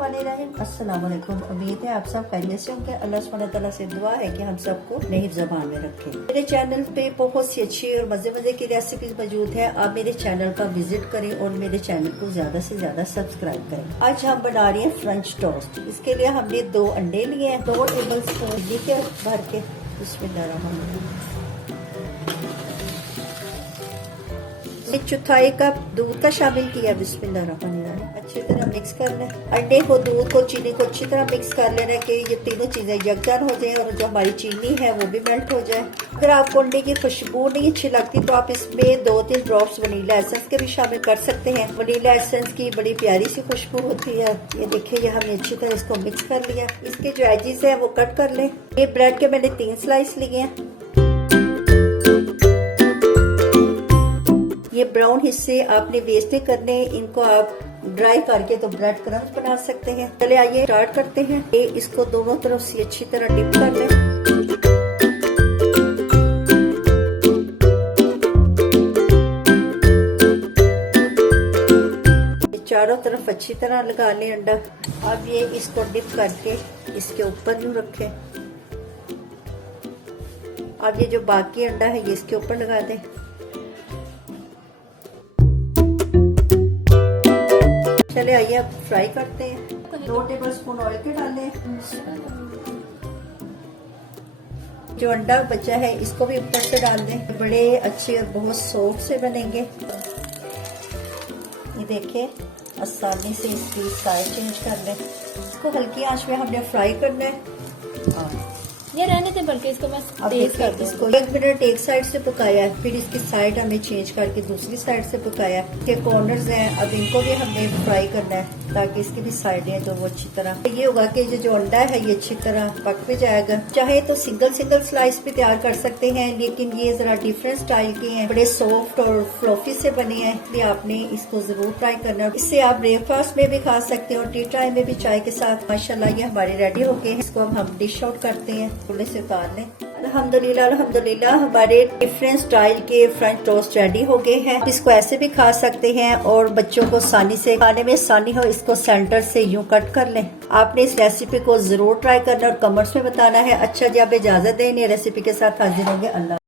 बिस्मिल्लाहिर्रहमानिर्रहीम। अस्सलाम वालेकुम। उम्मीद है आप सब खैरियत से होंगे। अल्लाह सुब्हानहू व तआला से दुआ है कि हम सबको नई ज़बान में रखें। मेरे चैनल पे बहुत सी अच्छी और मजे की रेसिपीज मौजूद है। आप मेरे चैनल का विजिट करें और मेरे चैनल को ज्यादा से ज्यादा सब्सक्राइब करें। आज हम बना रहे हैं फ्रेंच टोस्ट। इसके लिए हमने 2 अंडे लिए हैं, 2 टेबल स्पून के भर के। बिस्मिल्लाहिर्रहमानिर्रहीम। 1 चौथाई कप दूध का शामिल किया। बिस्मिल्लाहिर्रहमानिर्रहीम। अच्छी तरह मिक्स कर लें। अंडे को, दूध को, चीनी को अच्छी तरह मिक्स कर लेना कि ये तीनों चीजें यकजान हो जाए और जो हमारी चीनी है वो भी मेल्ट हो जाए। अगर आपको अंडे की खुशबू नहीं अच्छी लगती तो आप इसमें 2-3 ड्रॉप्स वनीला एसेंस के भी शामिल कर सकते हैं। वनीला एसेंस की बड़ी प्यारी सी खुशबू होती है। ये देखिए, ये हमने अच्छी तरह इसको मिक्स कर लिया। इसके जो एजेस है वो कट कर लें। ये ब्रेड के मैंने 3 स्लाइस लिए हैं। ये ब्राउन हिस्से आपने वेस्ट नहीं करने, इनको आप ड्राई करके तो ब्रेड क्रम्स बना सकते हैं। चले आइए स्टार्ट करते हैं। ये इसको दोनों तरफ से अच्छी तरह डिप कर लें। चारों तरफ अच्छी तरह लगा लें अंडा। अब ये इसको डिप करके इसके ऊपर यूं रखें। अब ये जो बाकी अंडा है ये इसके ऊपर लगा दें। चले आइए अब फ्राई करते हैं। 2 टेबल स्पून ऑयल के डालें। जो अंडा बचा है इसको भी ऊपर से डाल दें। बड़े अच्छे और बहुत सॉफ्ट से बनेंगे। ये देखिए, आसानी से इसकी साइड चेंज कर लें। इसको हल्की आंच में हमने फ्राई करना है। ये रहने थे, बल्कि इसको मैं तेज कर दूं। इसको 1 मिनट एक साइड से पकाया है, फिर इसकी साइड हमें चेंज करके दूसरी साइड से पकाया है। इसके कॉर्नर्स हैं, अब इनको भी हमने फ्राई करना है ताकि इसकी भी साइडें हैं जो वो अच्छी तरह। ये होगा कि जो अंडा है ये अच्छी तरह पक भी जाएगा। चाहे तो सिंगल स्लाइस भी तैयार कर सकते हैं, लेकिन ये जरा डिफरेंट स्टाइल के हैं, बड़े सॉफ्ट और फ्लफी से बने हैं, इसलिए आपने इसको जरूर ट्राई करना है। इससे आप ब्रेकफास्ट में भी खा सकते हैं और टी टाइम में भी चाय के साथ। माशाल्लाह ये हमारे रेडी हो गए हैं। इसको हम डिश आउट करते हैं, चूल्हे से उतार लें। अल्हम्दुलिल्लाह हमारे डिफरेंट स्टाइल के फ्रेंच टोस्ट रेडी हो गए हैं। इसको ऐसे भी खा सकते हैं और बच्चों को आसानी से खाने में आसानी हो, इसको सेंटर से यूं कट कर लें। आपने इस रेसिपी को जरूर ट्राई करना और कमेंट्स में बताना है। अच्छा जी, आप इजाजत दें, नई रेसिपी के साथ हाजिर होंगे। अल्लाह।